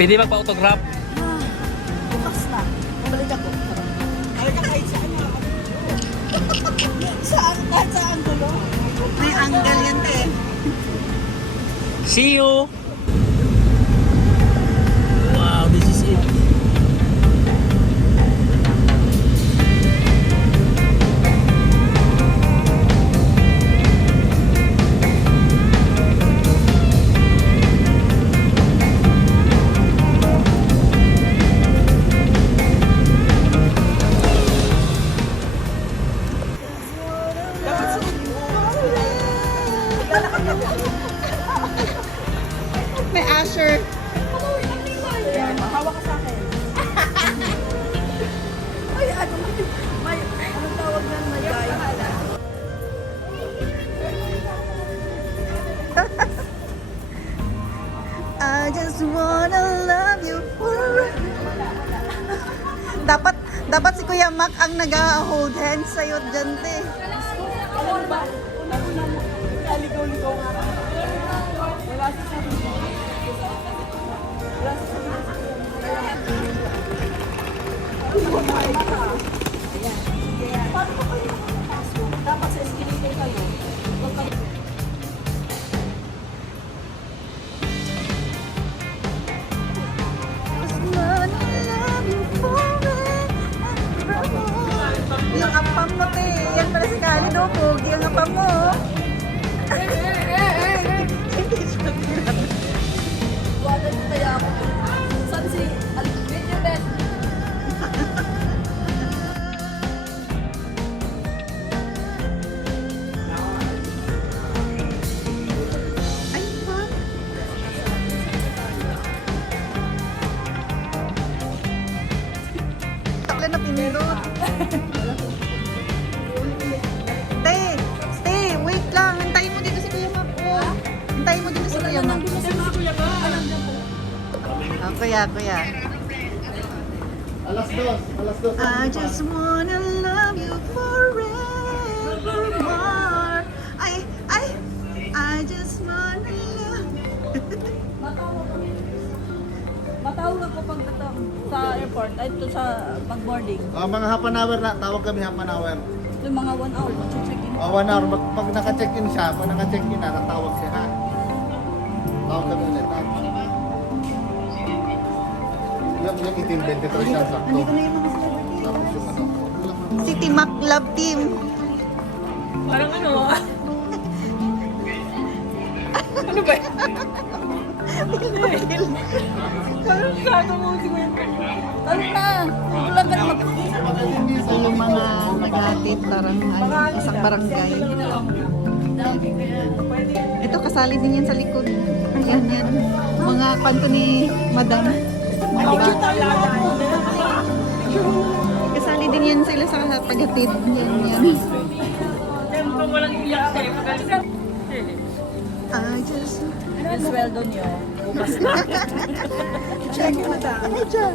Pwede magpa-autograph? Bukas na. Balik ako. Balik ka kahit saan na. Saan? Kahit saan gulo? May angle yan eh. See you! Wow, this is it. May Asher. Hawak ka sa akin. Ay, ano? May, anong tawag na may guy? I just wanna love you forever. Dapat si Kuya Mac ang nag-hold hands sa'yo dyan, te. Ano ba? Una-una mo. Ligaw-ligaw nga. Wala sa sabi. Wala sa sabi. Ayan. Paano ko kayo makapasok? Dapat sa escalator kayo. Yung apam mo, te. Yan pala si Kali, no? Pogi ang apam mo. Hindi siya bilang. Wagan mo kaya ako. Saan si Video Ben? Ay, ba? Takla na pinindot. Stay, wait lang. Hintayin mo dito si Kuya Mac. Hintayin mo dito si Kuya Mac. Oh, kuya. Alas dos. I just wanna love you forevermore. I just wanna love Matawag ako pag sa airport, ay ito sa pag-boarding. Mga half an hour na, tawag kami half an hour. Yung mga 1 hour, mag-check-in. 1 hour, pag naka-check-in siya, pag naka-check-in na, natawag siya ha. Tawag kami ulit ha. Yung itim 23 siya sakto. Nandito na yung mga celebrity. Tapos yung ano. City Mac Love Team. Parang ano? Ano ba? Parang gago mo si Gwen. Ano na? Wala ka na So, yung mga nag-hatid, parang isang barangay. Ito, kasali din yan sa likod. Yan. Mga kanto ni Madam. Mga bata. Kasali din yan sila sa paghatid. Yan. Siyempre walang iyak eh. Pagalisan. I just... Yung sweldo niyo, bukas na. Check mo na. Ano dyan?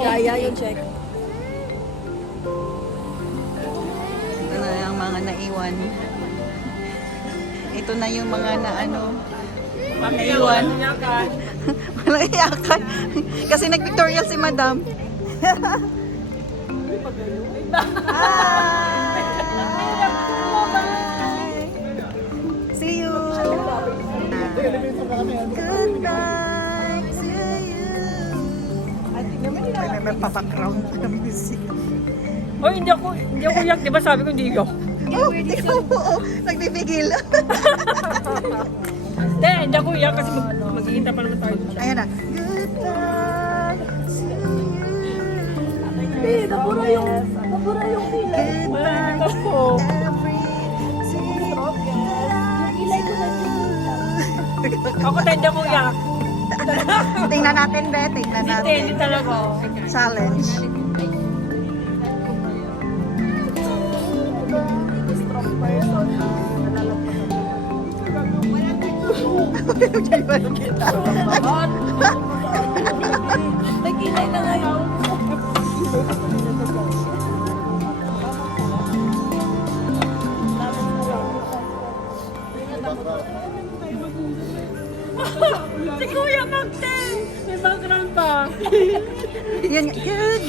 Kaya yung check. Ito na yung mga naiwan. Ito na yung mga na ano. Naiwan. Walang iyakan. Kasi nag-pictorial si Madam. Hi! See you! Good night to you! May pa-background na music. Hoy, hindi ako yak. Di ba sabi ko hindi ako? Oh, ikaw po. Nagbibigil. Hindi ako yak kasi magkikita pa naman tayo. Ayan na. Good night to you. Nabura yung pila. Good night Ako. everything that Ilay ko na you. Ako tayo hindi ako yak. Tingnan natin, Be. Tingnan natin. Hindi talaga. Challenge. Strong person. Nag-ilay na ngayon. Si Kuya Magte! May background pa. Yun,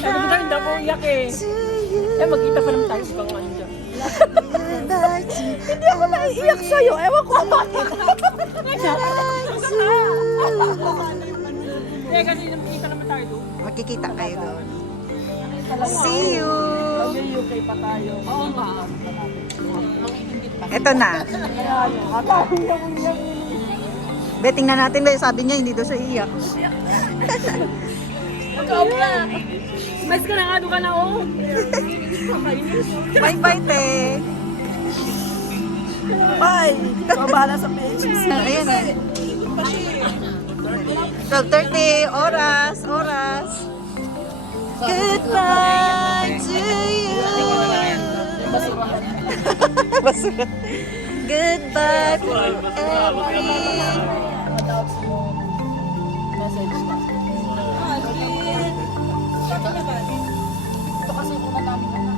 Sabi ko hindi ako iyak eh. Eh, magkita pa naman tayo sa kang dyan. Hindi ako naiiyak sa'yo. Ewan ko bakit. Eh, kasi nakikita naman tayo doon. Makikita kayo doon. See you! Mag-UK pa tayo. Oo nga. Ito na. Be, tingnan natin ba, sabi niya hindi daw siya iiyak. Ikaw na. Mas ka na nga, doon ka na oh. Bye-bye, te. Bye! Babala sa pages. Ayan na. 12:30, oras. Goodbye to you. Basura. Goodbye for everything. Message na. Ito kasi yung una namin na.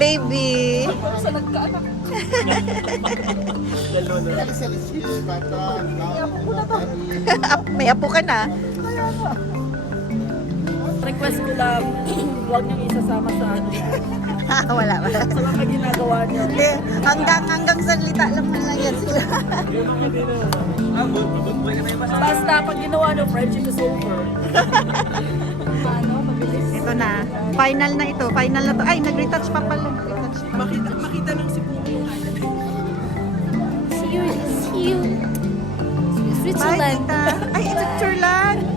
Baby. Sa nagkaanak. Alis-alis yun, bata. May apo ka na. Request ko lang, huwag niyong isasama sa ano. Wala. Sa mga ginagawa niyo. Hindi, hanggang salita lang yan sila. Basta pag ginawa niyo, friendship is over. Ano, mabilis. Ito na. Final na ito. Final na to. Ay, nag-retouch pa pala. Makita lang si Puno. See you. Bye, Switzerland. tita. Ay, Switzerland.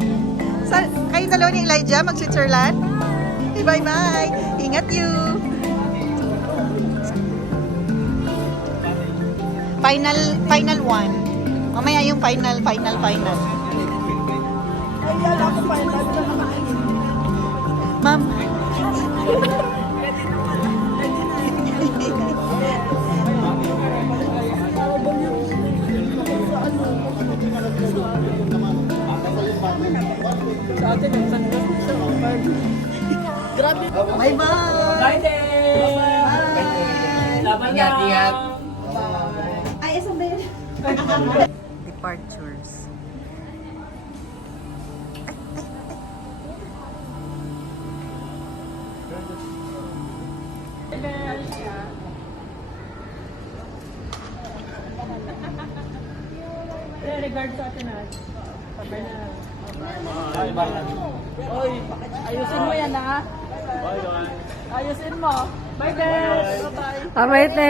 Kayo dalawa ni Elijah, mag-Switzerland? Okay, bye-bye. Ingat you. Final one. Mamaya yung final. Ay, alam ko pa, hindi na nakain. Ma'am. Sa atin, ang sanggap sa offer. Grabe. Bye-bye. Bye, Dave! Laban na! Ay, isang ba yun? Departures. Regard sa atin na. Sabay na. Oy, ayusin mo yan ha. Ayusin mo. Bye, Dave! Bye-bye. Bye-bye, te.